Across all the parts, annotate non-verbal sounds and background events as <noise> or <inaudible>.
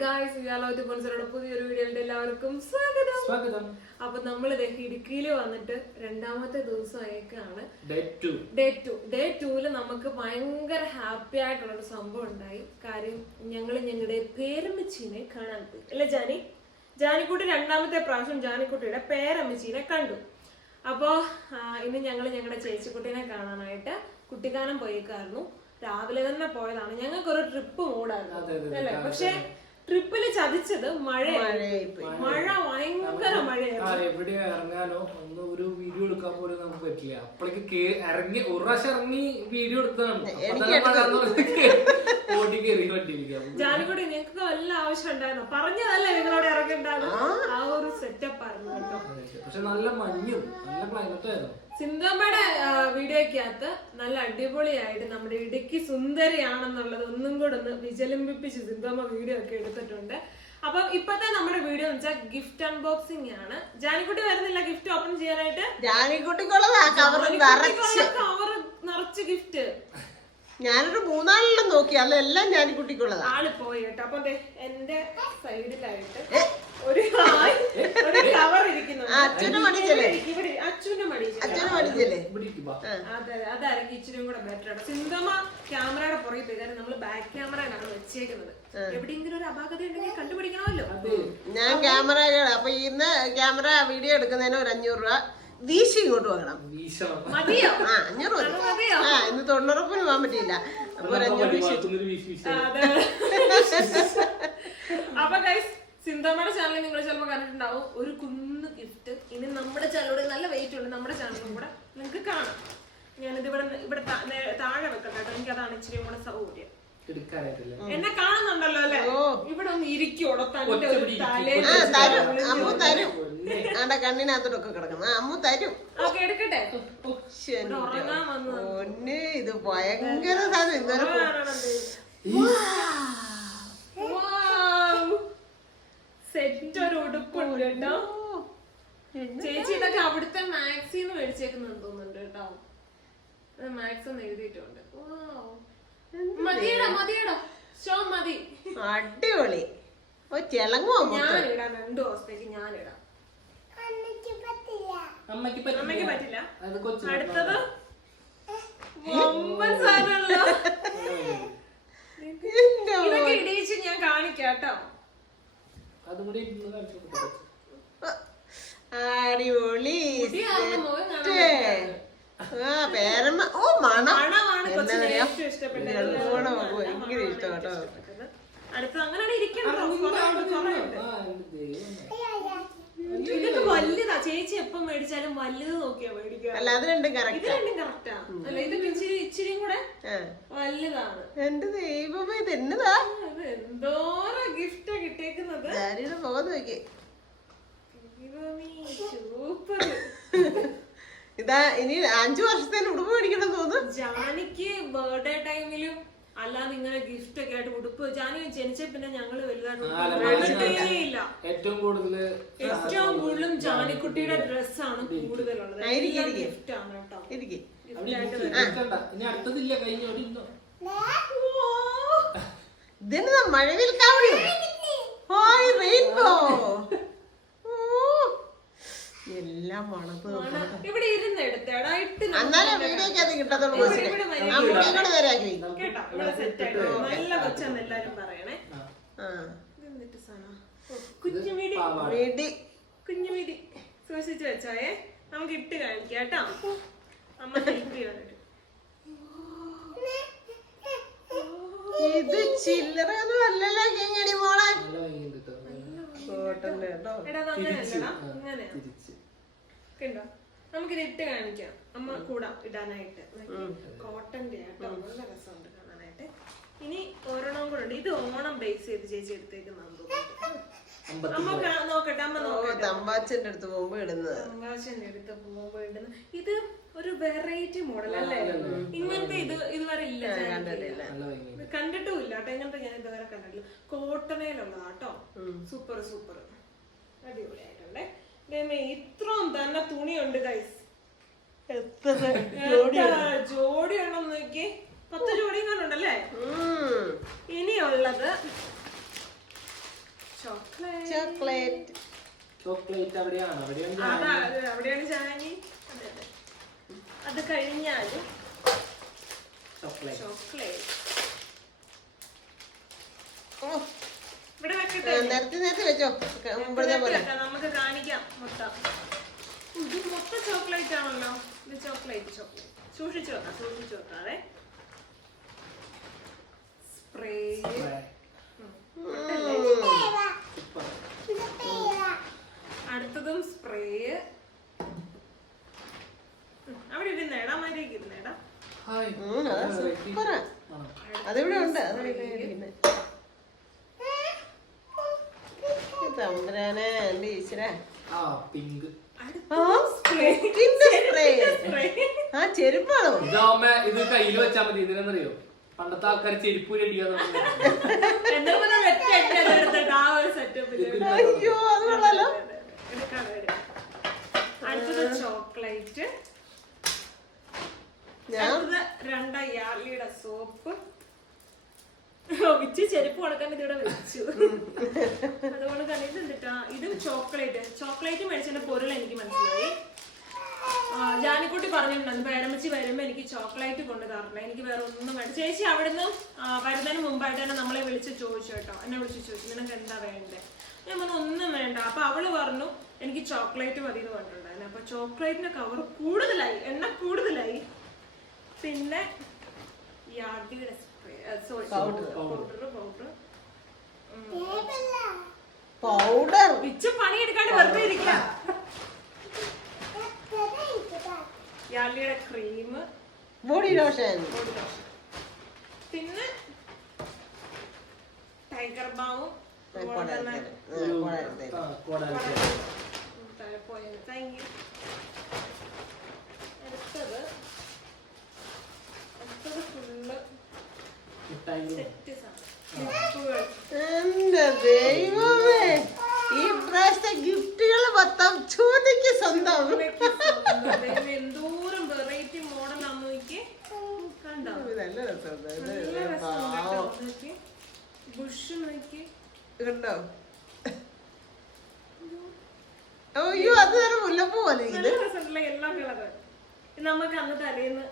Guys ഇയാളോട്ട് പൊൻസറുടെ പുതിയൊരു വീഡിയോയുടെ എല്ലാവർക്കും സ്വാഗതം. സ്വാഗതം. അപ്പൊ നമ്മൾ ഇടുക്കിയിൽ വന്നിട്ട് രണ്ടാമത്തെ ദിവസമായേക്കാണ്. ഡേ ടു ടൂൽ നമുക്ക് ഭയങ്കര ഹാപ്പി ആയിട്ടുള്ള ഒരു സംഭവം ഉണ്ടായി. കാര്യം ഞങ്ങൾ ഞങ്ങളുടെ പേരമ്മച്ചീനെ കാണാൻ പോയി. അല്ലെ ജാനി? ജാനിക്കുട്ടി രണ്ടാമത്തെ പ്രാവശ്യം ജാനിക്കുട്ടിയുടെ പേരമ്മച്ചീനെ കണ്ടു. അപ്പോ ആ, ഇന്ന് ഞങ്ങൾ ഞങ്ങളുടെ ചേച്ചിക്കുട്ടീനെ കാണാനായിട്ട് കുട്ടിക്കാനം പോയേക്കായിരുന്നു. രാവിലെ തന്നെ പോയതാണ്. ഞങ്ങൾക്ക് ഒരു ട്രിപ്പ് മൂടായിരുന്നു അല്ലേ? പക്ഷെ ട്രിപ്പിൽ ചതിച്ചത് മഴ മഴ ഭയങ്കര മഴയായിരുന്നു. ഇറങ്ങാനോ ഒന്ന് ഒരു വീഡിയോ എടുക്കാൻ പോലും നമുക്ക് പറ്റില്ല. അപ്പോഴേക്ക് ഇറങ്ങി ഒരു പ്രാവശ്യം ഇറങ്ങി വീഡിയോ എടുത്തതാണ്. ജാലിക്കൂടി നിങ്ങൾക്ക് വല്ല ആവശ്യം ഉണ്ടായിരുന്നു? പറഞ്ഞതല്ലേ നിങ്ങളോട് ഇറങ്ങിണ്ടായിരുന്നു ആ. ഒരു സെറ്റപ്പ് ആയിരുന്നു കേട്ടോ. പക്ഷെ നല്ല മഞ്ഞും നല്ല ക്ലൈമറ്റ് ആയിരുന്നു. സിന്ധമ്മയുടെ വീഡിയോക്കകത്ത് നല്ല അടിപൊളിയായിട്ട് നമ്മുടെ ഇടുക്കി സുന്ദരിയാണെന്നുള്ളത് ഒന്നും കൂടെ ഒന്ന് വിചലിമ്പിപ്പിച്ച് സിന്ധമ്മ വീഡിയോ ഒക്കെ എടുത്തിട്ടുണ്ട്. അപ്പം ഇപ്പത്തെ നമ്മുടെ വീഡിയോ എന്ന് വെച്ചാൽ ഗിഫ്റ്റ് അൺബോക്സിംഗ് ആണ് ജാനിക്കുട്ടി വരുന്നില്ല ഗിഫ്റ്റ് ഓപ്പൺ ചെയ്യാനായിട്ട്? കവർ നിറച്ച്. ഗിഫ്റ്റ്. ഞാനൊരു മൂന്നാലെണ്ണം നോക്കി അല്ല എല്ലാം ജാനിക്കുട്ടിക്കുള്ളതാ. ആൾ പോയി കേട്ടോ. അപ്പൊ എന്റെ സൈഡിലായിട്ട് ഒരു ഒരു കവർ ഇരിക്കുന്നു അച്ഛന്റെ ഇവിടെ അച്ഛന്റെ മടി അതെ അതായിരിക്കും ഇച്ചിരി കൂടെ ബെറ്റർ ആണ് സിന്ധമ ക്യാമറയുടെ പുറകെ പോയി. കാരണം നമ്മൾ ബാക്ക് ക്യാമറയിലാണ് വെച്ചേക്കുന്നത്. എവിടെയെങ്കിലും ഒരു അപാകത ഉണ്ടെങ്കിൽ കണ്ടുപിടിക്കണമല്ലോ. ഞാൻ ക്യാമറ അപ്പൊ ഇന്ന് ക്യാമറ വീഡിയോ എടുക്കുന്നതിന് ഒരു അഞ്ഞൂറ് രൂപ വീശ ഇങ്ങോട്ട് വാങ്ങണം വീശണം മതിയോ? ആ അഞ്ഞൂറ് മതി. മതിയോ? ആ ഇന്ന് തൊണ്ണൂറുപ്പിന് പോകാൻ പറ്റിയില്ല. അപ്പൊ ഒരു അഞ്ഞൂറ് വീശി. അപ്പൊ സിന്ധമ്മയുടെ ചാനൽ നിങ്ങൾ ചിലപ്പോൾ കണ്ടിട്ടുണ്ടാവും. ഒരു കുന്ന് ഗിഫ്റ്റ് ഇനി നമ്മുടെ ചാനലോട് നല്ല ഉണ്ട് നമ്മുടെ ചാനലും കൂടെ നിങ്ങൾക്ക് കാണാം. ഞാനിത് ഇവിടെ ഇവിടെ താഴെ വെക്കട്ടെ കേട്ടോ. എനിക്ക് അതാണ് ഇച്ചിരി കൂടെ സൗകര്യം. എന്നെ കാണുന്നുണ്ടല്ലോ അല്ലെ? ഇവിടെ ഒന്ന് ഇരിക്കോടോ തന്റെ ഒരു ആടെ കണ്ണിനകത്തോടൊക്കെ കിടക്കണം. അമ്മു തരും. എടുക്കട്ടെ? പൊന്നെ ഇത് ഭയങ്കര സാധനം. ഇന്നലെ സെറ്റ് ഒരു ഉടുപ്പുണ്ട് കേട്ടോ. ചേച്ചി ഇതൊക്കെ അവിടുത്തെ മാക്സിന്ന് മേടിച്ചേക്കുന്നു തോന്നുന്നുണ്ട് കേട്ടോ. മാക്സ് ഒന്ന് എഴുതിയിട്ടുണ്ട്. മതിയടാ മതിയടാ. ഷോ മതി. അടിപൊളി. ഓ ചെളങ്ങുവാ ഞാൻ ഇടാം രണ്ടു ദിവസത്തേക്ക് ഞാൻ ഇടാം. അമ്മയ്ക്ക് പറ്റില്ല. പറ്റില്ല. അത് കൊച്ചു അടുത്തത്? ഇടീച്ച് ഇതൊക്കെ ഇടിയിച്ച് ഞാൻ കാണിക്കാട്ടോ അതും കൂടി. അടിപൊളി. ആ പേരമ്മ. ഓ മണം. എന്താ പറയാ? ഭയങ്കര ഇഷ്ടം കേട്ടോ. അടുത്ത് അങ്ങനെ. ഇതൊക്കെ വലുതാ. ചേച്ചി എപ്പം മേടിച്ചാലും വലുത് നോക്കിയാ മേടിക്കുക. അല്ല അത് രണ്ടും ഇത് കറക്റ്റ് രണ്ടും കറക്റ്റാ അല്ല ഇതൊക്കെ ഇച്ചിരി കൂടെ വലുതാണ്. എന്റെ ദൈവമേ ഇത് എന്നതാ എന്തോരം ഗിഫ്റ്റാ കിട്ടിയേക്കുന്നത്. ഡാഡിയുടെ മുഖം നോക്കി. ഇതാ ഇനി അഞ്ചു വർഷത്തേന് ഉടുപ്പ് മേടിക്കണം തോന്നുന്നു. ജാനിക്ക് ബർത്ത്ഡേ ടൈമിലും അല്ലാതെ ഇങ്ങനെ ഗിഫ്റ്റ് ഒക്കെ ആയിട്ട് ഉടുപ്പ് ജാനി ജനിച്ച പിന്നെ ഞങ്ങൾ വലുതായിട്ട് അല്ല, ഏറ്റവും കൂടുതൽ ഏറ്റവും കൂടുതലും ജാനിക്കുട്ടിയുടെ ഡ്രസ്സാണ് കൂടുതലുള്ളത്. ഗിഫ്റ്റ് ആണ് കേട്ടോ. ഇനി അടുത്തതില്ല കഴിഞ്ഞ മഴവിൽ കാവടി ഹായ് റെയിൻബോ എല്ലാം മണത്ത് ഇവിടെ ഇരുന്ന് എടുത്തേടാ ഇട്ട് വീഡിയോക്ക് അത് കിട്ടത്തുള്ളൂ കേട്ടോ ഇവിടെ സെറ്റ് ആയിട്ട് നല്ല കൊച്ചാന്ന് എല്ലാരും പറയണേ. സാധനം? സൂക്ഷിച്ചു വെച്ചോയേ. നമുക്ക് ഇട്ട് കാണിക്കാം കേട്ടോ. അമ്മ ഹെൽപ്പ് ചെയ്യാനായിട്ട് ഇത് ചില്ലറയൊന്നും അല്ലല്ലോ കിങ്ങടി മോളെ. കോട്ടന്റെ കേട്ടോ. അങ്ങനെയല്ലടാ. ഇങ്ങനെയാ. കണ്ടോ നമുക്കിത് ഇട്ട് കാണിക്കാം. അമ്മ കൂടാ ഇടാനായിട്ട്. കോട്ടന്റെ കേട്ടോ. നല്ല രസമുണ്ട് കാണാനായിട്ട്. ഇനി ഒരെണ്ണം കൂടെ ഉണ്ട്. ഇത് ഓണം ബേസ് ചെയ്ത് ചേച്ചി എടുത്തേക്കുന്നാന്ന് തമ്പാച്ചന്റെ അടുത്ത് പോകുമ്പോ ഇടുന്നത്. സംഭാഷണം അടുത്ത് പോകുമ്പോ ഇടുന്ന ഇത് ഒരു വെറൈറ്റി മോഡൽ അല്ലേ? ഇങ്ങനത്തെ ഇത് ഇതുവരെ ഇല്ല. കണ്ടിട്ടും ഇല്ല കേട്ടോ. ഇങ്ങനത്തെ ഞാൻ ഇതുവരെ കണ്ടിട്ടില്ല. കോട്ടണയിലുള്ളതാട്ടോ സൂപ്പർ സൂപ്പർ അടിപൊളിയായിട്ടുണ്ടേ. ഇത്രയും തന്നെ തുണിയുണ്ട് ഗൈസ് എത്ര ജോഡി ഉണ്ടോ നോക്കി പത്ത് ജോഡിയും കണ്ടുണ്ടല്ലേ. ഇനിയുള്ളത് ചോക്ലേറ്റ്. ചോക്ലേറ്റ്. ചോക്ലേറ്റ് അവിടെയാണ്. അവിടെയാണ് അതാ അത് അവിടെയാണ് ജാനി അതെ അതെ. അത് കഴിഞ്ഞാൽ ചോക്ലേറ്റ്. ചോക്ലേറ്റ്. ഓ ഇവിടെ വെക്കട്ടെ. നേരത്തെ നേരത്തെ വെച്ചോ. മുമ്പഴത്തെ പോലെ നമുക്ക് കാണിക്കാം മൊത്തം. ഇത് മൊത്തം ചോക്ലേറ്റ് ആണല്ലോ. ഇത് ചോക്ലേറ്റ് ചോക്ലേറ്റ് സൂക്ഷിച്ചു വെക്കാം സൂക്ഷിച്ചു വെക്കാതെ സ്പ്രേ അടുത്തതും സ്പ്രേ അവിടെ ഇരുന്നേടാ മര്യാദയ്ക്ക് ഇരുന്നേടാ ഹായ് ഉം, അതാ സൂപ്പറാ ആണോ? അതിവിടെ ഉണ്ട് അതാണ് ഇരിക്കുന്നത് തമ്പുരാനെ എന്റെ ഈശ്വര ആ പിങ്ക് ആ സ്പ്രേ ആ ചെരുപ്പാണോ ഇതാവുമ്പോ ഇത് കയ്യിൽ വെച്ചാൽ മതി. ഇതിനെന്നറിയോ പണ്ടത്തെ ആൾക്കാർ ചെരുപ്പൂരി അടിക്കാന്ന് അയ്യോ അത് കൊള്ളാലോ. എടുക്കാം എടുക്കാം അടുത്തത് ചോക്ലേറ്റ് രണ്ട് യാർലിയുടെ സോപ്പ് ചെരുപ്പ് കൊടുക്കാൻ ഇതിവിടെ വെച്ചു. അതുകൊണ്ട് തന്നെ ഇത് എന്തിട്ടാ ഇതും ചോക്ലേറ്റ്. ചോക്ലേറ്റ് മേടിച്ചതിന്റെ പൊരുൾ എനിക്ക് മനസ്സിലായി. ആ, ജാനിക്കുട്ടി പറഞ്ഞിട്ടുണ്ട് പേരമ്മച്ചി വരുമ്പോ എനിക്ക് ചോക്ലേറ്റ് കൊണ്ട് തരണം. എനിക്ക് വേറെ ഒന്നും വേണ്ട. ചേച്ചി അവിടുന്ന് വരുന്നതിന് മുമ്പായിട്ട് തന്നെ നമ്മളെ വിളിച്ച് ചോദിച്ചു കേട്ടോ. എന്നെ വിളിച്ച് ചോദിച്ചു നിനക്ക് എന്താ വേണ്ടേ? ഞാൻ പറഞ്ഞു ഒന്നും വേണ്ട. അപ്പൊ അവൾ പറഞ്ഞു എനിക്ക് ചോക്ലേറ്റ് മതി എന്ന് പറഞ്ഞിട്ടുണ്ടായിരുന്നു. അപ്പൊ ചോക്ലേറ്റിന്റെ കവർ കൂടുതലായി എണ്ണ കൂടുതലായി. പിന്നെ spray sorry powder powder powder which പണിയെടുക്കാണ്ട് വെറുതെ ഇരിക്കുക ബോഡി ലോഷൻ പിന്നെ ടൈഗർ ബാവും അടുത്തത് അടുത്തത് ഫുള്ള് സെറ്റ് എന്റെ ദൈവമേ ഈ പ്രാവശ്യത്തെ ഗിഫ്റ്റുകൾ മൊത്തം ചോദിക്ക് സ്വന്തം ദൈവമേ, എന്തോരം വെറൈറ്റി മോഡലാന്ന് നോക്കി കണ്ടോ നല്ല രസമുണ്ട് ഇത് നല്ല രസമുണ്ട് കേട്ടോ. പാവം. നോക്കി ബുഷ് നോക്കി കണ്ടോ അയ്യോ. അത് വേറെ മുല്ലപ്പൂ പോലെ ഇത്. നമുക്ക് അന്ന് തലേന്ന്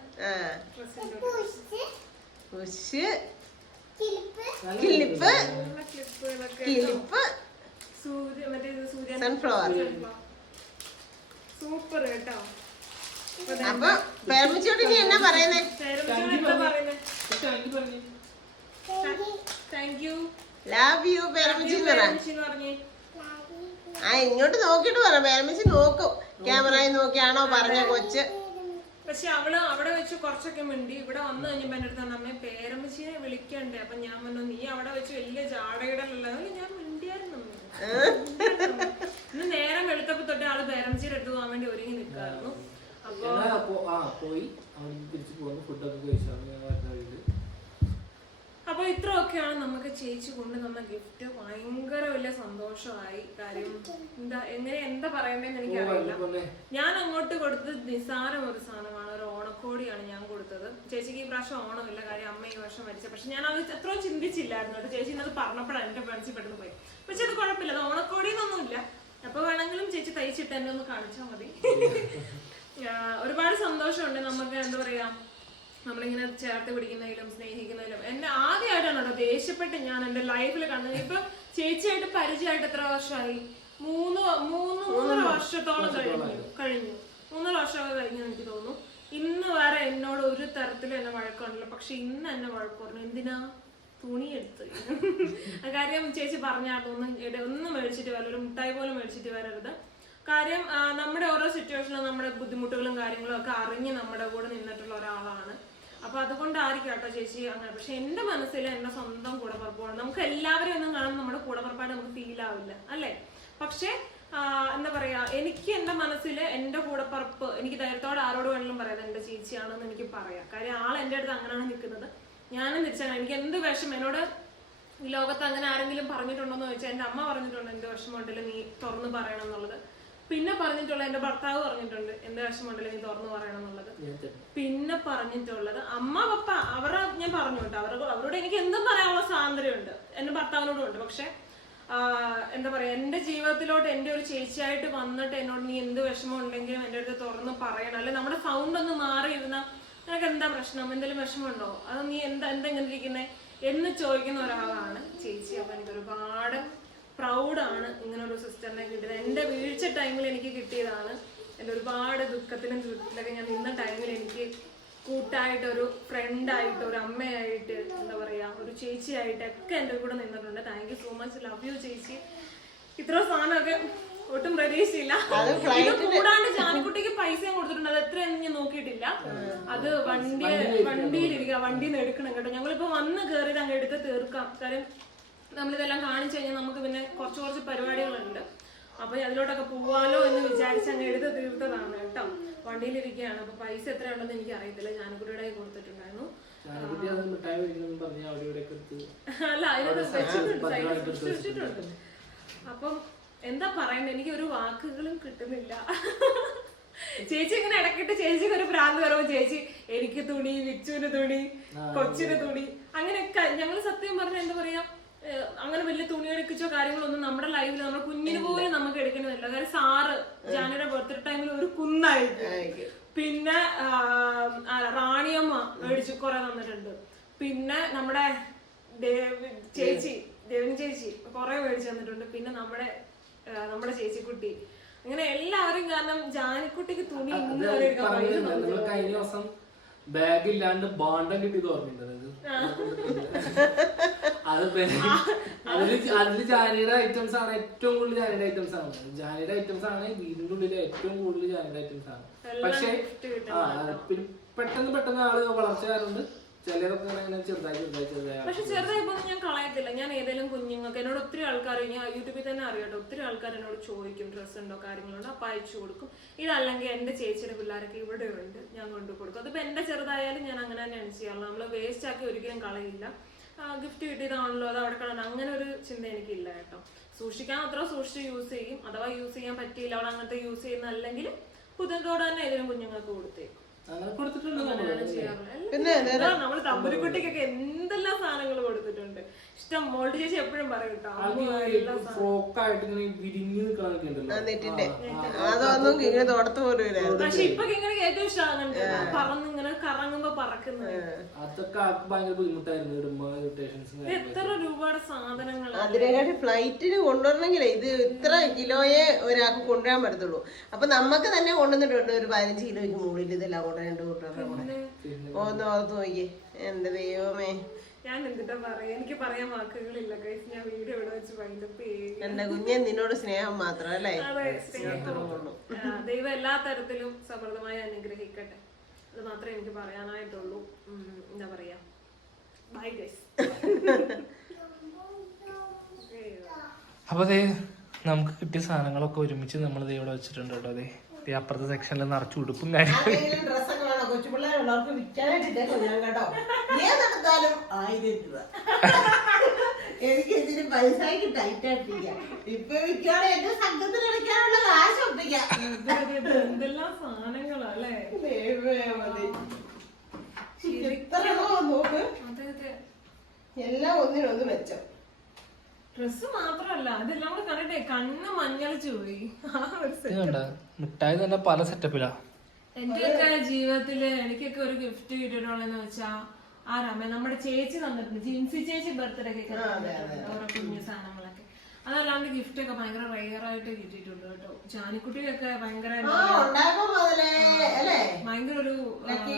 കിളിപ്പ്. കിളിപ്പ്. സൺഫ്ലവർ സൂപ്പർ കേട്ടോ. അപ്പൊ പേരമിച്ചോട്ട് ഇനി എന്നാ പറയുന്നേ? താങ്ക് യു ലവ് യു പേരമിച്ചി ആ ഇങ്ങോട്ട് നോക്കിട്ട് പറ. പേരമിച്ചി നോക്കും. ക്യാമറയിൽ നോക്കിയാണോ പറഞ്ഞ കൊച്ച്? പക്ഷെ അവൾ അവിടെ വെച്ച് കുറച്ചൊക്കെ മിണ്ടി. ഇവിടെ വന്നു കഴിഞ്ഞപ്പോ എന്റെ അടുത്ത് അമ്മയെ പേരമ്മച്ചിയെ വിളിക്കണ്ടേ? അപ്പൊ ഞാൻ പറഞ്ഞു നീ അവിടെ വെച്ച് വലിയ ജാടയിടലല്ലോ. ഞാൻ മിണ്ടിയായിരുന്നു. ഇന്ന് നേരം വെളുത്തപ്പോ തൊട്ട് ആൾ പേരമ്മച്ചിയുടെ അടുത്ത് പോകാൻ വേണ്ടി ഒരുങ്ങി നിൽക്കായിരുന്നു അപ്പൊ പോയി. തിരിച്ചു പോകുന്നു ഫുഡൊക്കെ വഴിയിൽ അപ്പൊ ഇത്രയൊക്കെയാണ് നമുക്ക് ചേച്ചി കൊണ്ട് തന്ന ഗിഫ്റ്റ് ഭയങ്കര വലിയ സന്തോഷമായി. കാര്യം എന്താ എങ്ങനെ എന്താ പറയുന്നതെന്ന് എനിക്ക് അറിയില്ല ഞാൻ അങ്ങോട്ട് കൊടുത്തത് നിസാരം ഒരു സാധനമാണ്. ഒരു ഓണക്കോടിയാണ് ഞാൻ കൊടുത്തത്. ചേച്ചിക്ക് ഈ പ്രാവശ്യം ഓണമില്ല. കാര്യം അമ്മ ഈ വർഷം മരിച്ച. പക്ഷെ ഞാൻ അത് എത്ര ചിന്തിച്ചില്ലായിരുന്നു കേട്ടോ. ചേച്ചി ഇന്നത് പറഞ്ഞപ്പോഴാണ് എന്റെ മനസ്സിൽ പെട്ടെന്ന് പോയി. പക്ഷെ അത് കുഴപ്പമില്ല. അത് ഓണക്കോടി ഒന്നുമില്ല അപ്പൊ വേണമെങ്കിലും ചേച്ചി തയ്ച്ചിട്ട് എന്നെ ഒന്ന് കാണിച്ചാൽ മതി. ഒരുപാട് സന്തോഷമുണ്ട് നമുക്ക്. എന്താ പറയാ നമ്മളിങ്ങനെ ചേർത്ത് പിടിക്കുന്നതിലും സ്നേഹിക്കുന്നതിലും. എന്നെ ആദ്യമായിട്ടാണ് കേട്ടോ ദേഷ്യപ്പെട്ട് ഞാൻ എന്റെ ലൈഫിൽ കണ്ടത്. ഇപ്പൊ ചേച്ചിയായിട്ട് പരിചയമായിട്ട് എത്ര വർഷമായി? മൂന്ന് മൂന്ന് മൂന്നര വർഷത്തോളം കഴിഞ്ഞു. കഴിഞ്ഞു. മൂന്നര വർഷമൊക്കെ കഴിഞ്ഞു എനിക്ക് തോന്നുന്നു. ഇന്ന് വരെ എന്നോട് ഒരു തരത്തിലും എന്നെ വഴക്കമുണ്ടല്ലോ പക്ഷെ ഇന്ന് എന്നെ വഴക്ക് പറഞ്ഞു എന്തിനാ? തുണി എടുത്ത് <laughs> കാര്യം ചേച്ചി പറഞ്ഞാട്ടോ ഒന്നും ഒന്നും മേടിച്ചിട്ട് വരരുത്. ഒരു മുട്ടായി പോലും മേടിച്ചിട്ട് വരരുത്. കാര്യം നമ്മുടെ ഓരോ സിറ്റുവേഷനിലും നമ്മുടെ ബുദ്ധിമുട്ടുകളും കാര്യങ്ങളും ഒക്കെ അറിഞ്ഞ് നമ്മുടെ കൂടെ നിന്നിട്ടുള്ള ഒരാളാണ്. അപ്പൊ അതുകൊണ്ടായിരിക്കും കേട്ടോ ചേച്ചി അങ്ങനെ. പക്ഷെ എന്റെ മനസ്സിൽ എന്റെ സ്വന്തം കൂടപ്പറപ്പാണ്. നമുക്ക് എല്ലാവരും ഒന്നും കാണുമ്പോൾ നമ്മുടെ കൂടപ്പറപ്പായിട്ട് നമുക്ക് ഫീൽ ആവില്ല അല്ലേ? പക്ഷെ എന്താ പറയാ എനിക്ക് എന്റെ മനസ്സിൽ എന്റെ കൂടപ്പറപ്പ് എനിക്ക് ധൈര്യത്തോടെ ആരോട് വേണമെങ്കിലും പറയാം എന്റെ ചേച്ചിയാണെന്ന് എനിക്ക് പറയാം. കാര്യം ആൾ എന്റെ അടുത്ത് അങ്ങനെയാണ് നിൽക്കുന്നത്. ഞാനും തിരിച്ചാണ് എനിക്ക് എന്ത് വിഷമം? എന്നോട് ഈ ലോകത്ത് അങ്ങനെ ആരെങ്കിലും പറഞ്ഞിട്ടുണ്ടോ എന്ന് ചോദിച്ചാൽ എന്റെ അമ്മ പറഞ്ഞിട്ടുണ്ട് എന്ത് വിഷമമുണ്ടല്ലോ നീ തുറന്നു പറയണം എന്നുള്ളത്. പിന്നെ പറഞ്ഞിട്ടുള്ള എന്റെ ഭർത്താവ് പറഞ്ഞിട്ടുണ്ട് എന്ത് വിഷമമുണ്ടല്ലോ നീ തുറന്നു പറയണം എന്നുള്ളത് പിന്നെ പറഞ്ഞിട്ടുള്ളത് അമ്മ പപ്പ അവരെ ഞാൻ പറഞ്ഞു കേട്ടോ അവർ അവരോട് എനിക്ക് എന്തും പറയാനുള്ള സ്വാതന്ത്ര്യമുണ്ട് എന്റെ ഭർത്താവിനോടും ഉണ്ട്. പക്ഷെ എന്താ പറയാ എന്റെ ജീവിതത്തിലോട്ട് എന്റെ ഒരു ചേച്ചിയായിട്ട് വന്നിട്ട് എന്നോട് നീ എന്ത് വിഷമം ഉണ്ടെങ്കിലും എന്റെ അടുത്ത് തുറന്ന് പറയണം. അല്ലെ നമ്മുടെ സൗണ്ട് ഒന്ന് മാറിയിരുന്ന നിനക്ക് എന്താ പ്രശ്നം? എന്തെങ്കിലും വിഷമമുണ്ടോ? അത് നീ എന്താ എന്താ ഇങ്ങനെ ഇരിക്കുന്നേ? എന്ന് ചോദിക്കുന്ന ഒരാളാണ് ചേച്ചി. അപ്പൊ എനിക്ക് ഒരുപാട് പ്രൗഡാണ് ഇങ്ങനെ ഒരു സിസ്റ്ററിനെ കിട്ടിയത്. എന്റെ വീഴ്ച ടൈമിൽ എനിക്ക് കിട്ടിയതാണ്. എന്റെ ഒരുപാട് ദുഃഖത്തിലും ദുരിതത്തിലൊക്കെ ഞാൻ നിന്ന ടൈമിൽ എനിക്ക് കൂട്ടായിട്ട് ഒരു ഫ്രണ്ടായിട്ട് ഒരു അമ്മയായിട്ട് എന്താ പറയുക ഒരു ചേച്ചിയായിട്ട് ഒക്കെ എന്റെ കൂടെ നിന്നിട്ടുണ്ട്. Thank you so much love you ചേച്ചി. ഇത്ര സാധനമൊക്കെ ഒട്ടും പ്രതീക്ഷയില്ല കൂടാണ്ട് ജാനിക്കുട്ടിക്ക് പൈസ കൊടുത്തിട്ടുണ്ട്. അത് എത്രയെന്ന് ഞാൻ നോക്കിയിട്ടില്ല. അത് വണ്ടി വണ്ടിയിലിരിക്കുക വണ്ടിയിൽ നിന്ന് എടുക്കണം കേട്ടോ. ഞങ്ങളിപ്പോ വന്ന് കയറിയത് അങ്ങ് എടുത്ത് തീർക്കാം. കാര്യം നമ്മളിതെല്ലാം കാണിച്ചു കഴിഞ്ഞാൽ നമുക്ക് പിന്നെ കുറച്ച് കുറച്ച് പരിപാടികളുണ്ട്. അപ്പൊ അതിലോട്ടൊക്കെ പോവാലോ എന്ന് വിചാരിച്ച് അങ്ങ് എടുത്ത് തീർത്തതാണ് കേട്ടോ. വണ്ടിയിലിരിക്കുകയാണ്. അപ്പൊ പൈസ എത്രയുണ്ടെന്ന് എനിക്ക് അറിയത്തില്ല ജാനക്കുട്ടിയുടെ കൈ കൊടുത്തിട്ടുണ്ടായിരുന്നു. അല്ല അതിനകത്ത് അപ്പം എന്താ പറയണ്ട? എനിക്ക് ഒരു വാക്കുകളും കിട്ടുന്നില്ല. ചേച്ചി ഇങ്ങനെ ഇടക്കിട്ട് ചേച്ചിക്ക് ഒരു ഭ്രാന്ത് വരുമ്പോ ചേച്ചി എനിക്ക് തുണി വിച്ചുവിന് തുണി കൊച്ചിന് തുണി അങ്ങനെയൊക്കെ ഞങ്ങൾ സത്യം പറഞ്ഞ എന്താ പറയാ അങ്ങനെ വലിയ തുണി എടുക്കിച്ചോ കാര്യങ്ങളൊന്നും നമ്മുടെ ലൈഫിൽ നമ്മുടെ കുഞ്ഞിന് പോലും നമുക്ക് എടുക്കണമെന്നില്ല കാരണം സാറ് ജാനയുടെ ബർത്ത്ഡേ ടൈമിൽ ഒരു കുന്നായിരിക്കും. പിന്നെ റാണിയമ്മ മേടിച്ചു കുറെ തന്നിട്ടുണ്ട്. പിന്നെ നമ്മുടെ ചേച്ചി ദേവൻ ചേച്ചി കുറെ മേടിച്ചു തന്നിട്ടുണ്ട്. പിന്നെ നമ്മുടെ നമ്മുടെ ചേച്ചിക്കുട്ടി. അങ്ങനെ എല്ലാവരും കാരണം ജാനിക്കുട്ടിക്ക് തുണി ഇന്ന് കഴിഞ്ഞ ദിവസം ബാഗ് ഇല്ലാണ്ട് ബാണ്ടം കിട്ടിയത് ഓർമ്മയുണ്ട് അത് അതിൽ അതിൽ ജാനിയുടെ ഐറ്റംസ് ആണ് ഏറ്റവും കൂടുതൽ ജാനിയുടെ ഐറ്റംസ് ആണ്. ജാനിയുടെ ഐറ്റംസ് ആണ് വീടിന്റെ ഉള്ളിൽ ഏറ്റവും കൂടുതൽ ജാനിയുടെ ഐറ്റംസ് ആണ്. പക്ഷേ ആ പെട്ടെന്ന് പെട്ടെന്ന് ആൾ വളർച്ച കാരണം ചിലരൊക്കെ ഇങ്ങനെ ചെറുതായി ചെറുതായി ചെറുതായി പക്ഷെ ചെറുതായപ്പോ ഞാൻ കളയത്തില്ല. ഞാൻ ഏതെങ്കിലും കുഞ്ഞുങ്ങൾക്ക് എന്നോട് ഒത്തിരി ആൾക്കാർ ഞാൻ യൂട്യൂബിൽ തന്നെ അറിയാട്ടോ. ഒത്തിരി ആൾക്കാർ എന്നോട് ചോദിക്കും ഡ്രസ്സ് ഉണ്ടോ കാര്യങ്ങളുണ്ടോ അപ്പൊ അയച്ചു കൊടുക്കും. ഇതല്ലെങ്കിൽ എന്റെ ചേച്ചിയുടെ പിള്ളേരൊക്കെ ഇവിടെ ഉണ്ട് ഞാൻ കൊണ്ടു കൊടുക്കും. അതിപ്പോ എന്റെ ചെറുതായാലും ഞാൻ അങ്ങനെ തന്നെയാണ് ചെയ്യാറുള്ളത് നമ്മൾ വേസ്റ്റ് ആക്കി ഒരിക്കലും കളയില്ല. ഗിഫ്റ്റ് കിട്ടിയതാണല്ലോ അത് അവിടെ കളയണം അങ്ങനെ ഒരു ചിന്ത എനിക്കില്ല കേട്ടോ. സൂക്ഷിക്കാൻ അത്ര സൂക്ഷിച്ച് യൂസ് ചെയ്യും. അഥവാ യൂസ് ചെയ്യാൻ പറ്റിയില്ല അവിടെ അങ്ങനത്തെ യൂസ് ചെയ്യുന്ന അല്ലെങ്കിൽ പുതിയതോടെ തന്നെ ഏതെങ്കിലും കുഞ്ഞുങ്ങൾക്ക് കൊടുത്തേക്കും. നമ്മൾ. പിന്നെ നമ്മൾ തമ്പുരിക്കുട്ടിക്കൊക്കെ എന്തെല്ലാം സാധനങ്ങൾ കൊടുത്തിട്ടുണ്ട്. ഇഷ്ടം മോൾഡ് ചേച്ചി എപ്പോഴും പറയും അതൊന്നും ഇങ്ങനെ തോടത്ത് പോലും ഇല്ലായിരുന്നു പക്ഷെ ഇപ്പൊ ഇങ്ങനെ ഏറ്റവും ഇഷ്ടമാണ് പറന്ന് ഇങ്ങനെ കറങ്ങുമ്പോ പറക്കുന്നത്. അതൊക്കെ ഭയങ്കര ബുദ്ധിമുട്ടായിരുന്നു എത്ര രൂപയുടെ സാധനങ്ങളാണ് അതിനെക്കാട്ടി ഫ്ലൈറ്റിന് കൊണ്ടുവരണമെങ്കിലേ ഇത് ഇത്ര കിലോയെ ഒരാൾക്ക് കൊണ്ടുവരാൻ പറ്റത്തുള്ളൂ. അപ്പൊ നമുക്ക് തന്നെ കൊണ്ടുവന്നിട്ടുണ്ട് ഒരു പതിനഞ്ച് കിലോയ്ക്ക് മുകളിൽ ഇതെല്ലാം കൊണ്ടു രണ്ട് കൂട്ടുകാരുടെ കൂടെ. ഒന്ന് ഓർത്ത് നോക്കിയേ. എന്ത് ദൈവമേ. ഞാൻ എന്തിട്ടാ പറയാ? എനിക്ക് പറയാൻ വാക്കുകളില്ല ഗൈസ് ഞാൻ വീഡിയോ ഇവിടെ വെച്ച് വൈൻഡപ്പ് ചെയ്യും എന്റെ കുഞ്ഞെ നിന്നോട് സ്നേഹം മാത്രം അല്ലേ? ദൈവം എല്ലാ തരത്തിലും സമൃദ്ധമായി അനുഗ്രഹിക്കട്ടെ. അത് മാത്രമേ എനിക്ക് പറയാനായിട്ടുള്ളൂ. എന്താ പറയാ? ബൈ ഗൈസ് <laughs> അപ്പൊ അതെ നമുക്ക് കിട്ടിയ സാധനങ്ങളൊക്കെ ഒരുമിച്ച് നമ്മൾ ഇവിടെ വെച്ചിട്ടുണ്ട് കേട്ടോ അതെ ദേ അപ്പുറത്തെ സെക്ഷനിൽ നിറച്ച് ഉടുപ്പും എനിക്ക് ഇതിന് പൈസക്ക് ടൈറ്റ് ആയിട്ടിരിക്കാം ഇപ്പൊ വിൽക്കാതെ എന്റെ സംഘത്തിൽ അടയ്ക്കാനുള്ള കാശ് ഒപ്പിക്കാം. എന്തെല്ലാം സാധനങ്ങളാ അല്ലേ? ദൈവമേ മതി. എത്രയാണോ നോക്ക്. എല്ലാം ഒന്നിനൊന്ന് മെച്ചം. ഡ്രസ് മാത്രല്ല അതെല്ലാം കൂടെ കണ്ടിട്ടേ കണ്ണ് മഞ്ഞളിച്ചു പോയി. ആ ഒരു set. കണ്ട? മിഠായി തന്നെ പല സെറ്റപ്പിലാ എന്റെയൊക്കെ ജീവിതത്തിൽ എനിക്കൊക്കെ ഒരു ഗിഫ്റ്റ് കിട്ടിയിട്ടുള്ളതെന്ന് വെച്ചാ ആ രമ നമ്മുടെ ചേച്ചി തന്നിട്ടുണ്ട് ജിൻസി ചേച്ചി ബർത്ത്ഡേ ഒക്കെ ഓരോ കുഞ്ഞു സാധനങ്ങളൊക്കെ. അതല്ലാണ്ട് ഗിഫ്റ്റ് ഒക്കെ ഭയങ്കര റെയർ ആയിട്ട് കിട്ടിയിട്ടുണ്ട് കേട്ടോ. ജാനിക്കുട്ടിയൊക്കെ ഭയങ്കര ആ ഉണ്ടായപ്പോ മുതലേ അല്ലേ? ഭയങ്കര ഒരു ആ, Lucky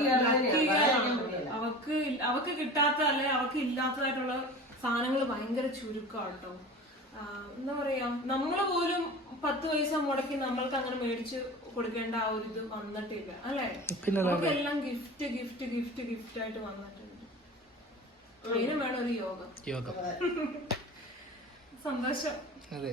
girl ആണ്. അവക്ക് അവക്ക് കിട്ടാത്ത അല്ലെ അവക്ക് ഇല്ലാത്തതായിട്ടുള്ള സാധനങ്ങൾ ഭയങ്കര ചുരുക്കം കേട്ടോ എന്താ പറയാ നമ്മൾ പോലും പത്ത് പൈസ മുടക്കി നമ്മൾക്ക് അങ്ങനെ മേടിച്ച് കൊടുക്കേണ്ട ആ ഒരു ഇത് വന്നിട്ടില്ല അല്ലെ? നമുക്കെല്ലാം ഗിഫ്റ്റ് ഗിഫ്റ്റ് ഗിഫ്റ്റ് ഗിഫ്റ്റ് ആയിട്ട് വന്നിട്ടുണ്ട്. അതിനും വേണം ഒരു യോഗം. യോഗം. സന്തോഷം. അതെ.